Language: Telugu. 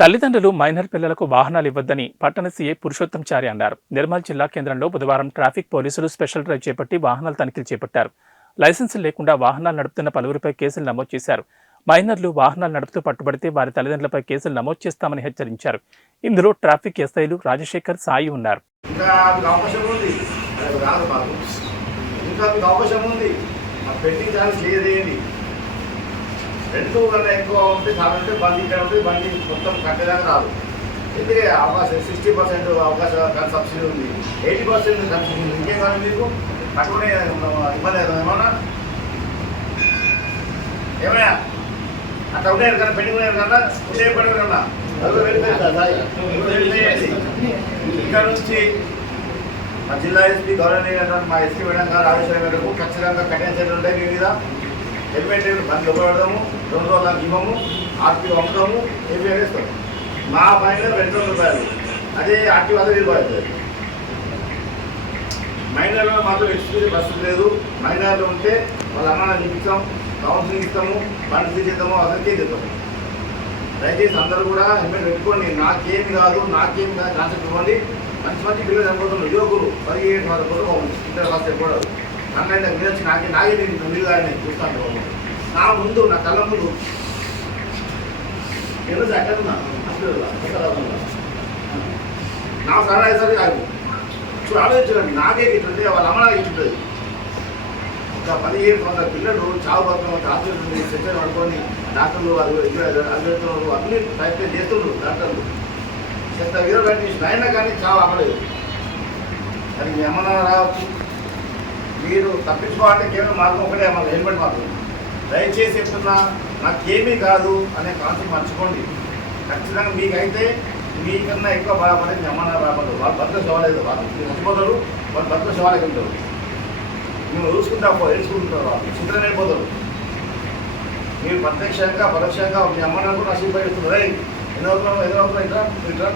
తల్లిదండ్రులు మైనర్ పిల్లలకు వాహనాలు ఇవ్వద్దని పట్టణ సీఏ పురుషోత్తం చారి అన్నారు. నిర్మల్ జిల్లా కేంద్రంలో బుధవారం ట్రాఫిక్ పోలీసులు స్పెషల్ డ్రైవ్ చేపట్టి వాహనాల తనిఖీలు చేపట్టారు. లైసెన్సులు లేకుండా వాహనాలు నడుపుతున్న పలువురిపై కేసులు నమోదు చేశారు. మైనర్లు వాహనాలు నడుపుతూ పట్టుబడితే వారి తల్లిదండ్రులపై కేసులు నమోదు చేస్తామని హెచ్చరించారు. ఇందులో ట్రాఫిక్ ఎస్ఐలు రాజశేఖర్ సాయి ఉన్నారు. ఇంకా రెండు కన్నా ఎక్కువ ఉంటే కాబట్టి బండి ఇక్కడ ఉంటుంది బండి మొత్తం కట్టేదాకా రాదు. ఎందుకే అవకాశం సిక్స్టీ పర్సెంట్ అవకాశం కానీ సబ్సిడీ ఉంది. ఎయిటీ పర్సెంట్ సబ్సిడీ ఉంది. ఇంకేం కానీ మీకు? పట్టుకునే ఇబ్బంది అవుతుంది ఏమన్నా? ఏమయ్యా? అట్లా ఉండేది కానీ పెండింగ్ ఉండేది కన్నా ఉండే పడి ఉన్నా ఇక్కడ నుంచి మా జిల్లా ఎస్పీ గౌరవనీయులైనటువంటి మా ఎస్పీ మేడం గారు ఆదేశాల మేరకు ఖచ్చితంగా కఠిన చర్యలు ఉంటాయి మీ మీద. హెల్మెట్ బండ్లు ఇవ్వబడదాము రెండు రోజులకు ఇవ్వము ఆర్టీ అమ్ముతాము ఏపీ వేస్తాము మా పైన రెండు వందల రూపాయలు. అదే ఆర్టీ అదే రూపాయలు మైనర్లో మాత్రం ఎక్స్పీరియన్స్ బస్సు లేదు. మైనర్లు ఉంటే వాళ్ళ అమ్మ చూపిస్తాం కౌన్సిలింగ్ ఇస్తాము బండి తీసేద్దాము అదరికే చేద్దాము దయచేసి అందరూ కూడా హెల్మెట్ పెట్టుకోండి. నాకేం కాదు నాకేం కాదు కాన్సెప్ట్ ఇవ్వండి. మంచి మంచి పిల్లలు చనిపోతున్నారు. యువకులు పదిహేడు వందల కోసం ఇంటర్ ఫస్ట్ కూడా నన్నైనా మీరు వచ్చి నాకే నాకే నేను మీరు కానీ చూస్తాను బాబు. నా ముందు నా కళ్ళ ముందు. నేను ఎక్కడ నా సరే సరే కాదు. చూడు ఆలోచించండి. నాకే ఇట్లుంది వాళ్ళ అమ్మ నాకు ఇట్లుంటుంది ఒక పదిహేను వందల పిల్లలు చావు పక్కన హాస్పిటల్ సెక్షన్ పడుకొని డాక్టర్లు వాళ్ళు అభ్యర్థులు అన్ని ప్రయత్నం చేస్తున్నారు డాక్టర్లు. చెత్త వీరో కండిషన్ అయినా కానీ చావు అవ్వలేదు. అది మీ అమ్మ రావచ్చు. మీరు తప్పించుకోవాలంటే కేవలం మార్గం ఒకటే మన హెల్మెట్ మాత్రం దయచేసి చెప్తున్నా నాకేమీ కాదు అనే కాన్సెప్ట్ మర్చిపోండి. ఖచ్చితంగా మీకైతే మీకన్నా ఎక్కువ బాధపడేది మీ అమ్మ బాధపడదు వాళ్ళు భర్త శవాలేదు వాళ్ళు. మీరు చచ్చిపోతారు వాళ్ళు భర్త శవాలకి ఉంటారు. మేము చూసుకుంటా పో ఏడ్చుకుంటారు వాళ్ళు చిత్రమైపోతారు మీరు ప్రత్యక్షంగా పరోక్షంగా మీ అమ్మ నాన్న కూడా నష్టపోయి ఎన్నో ఎన్నో ఇట్లా ఇట్లా?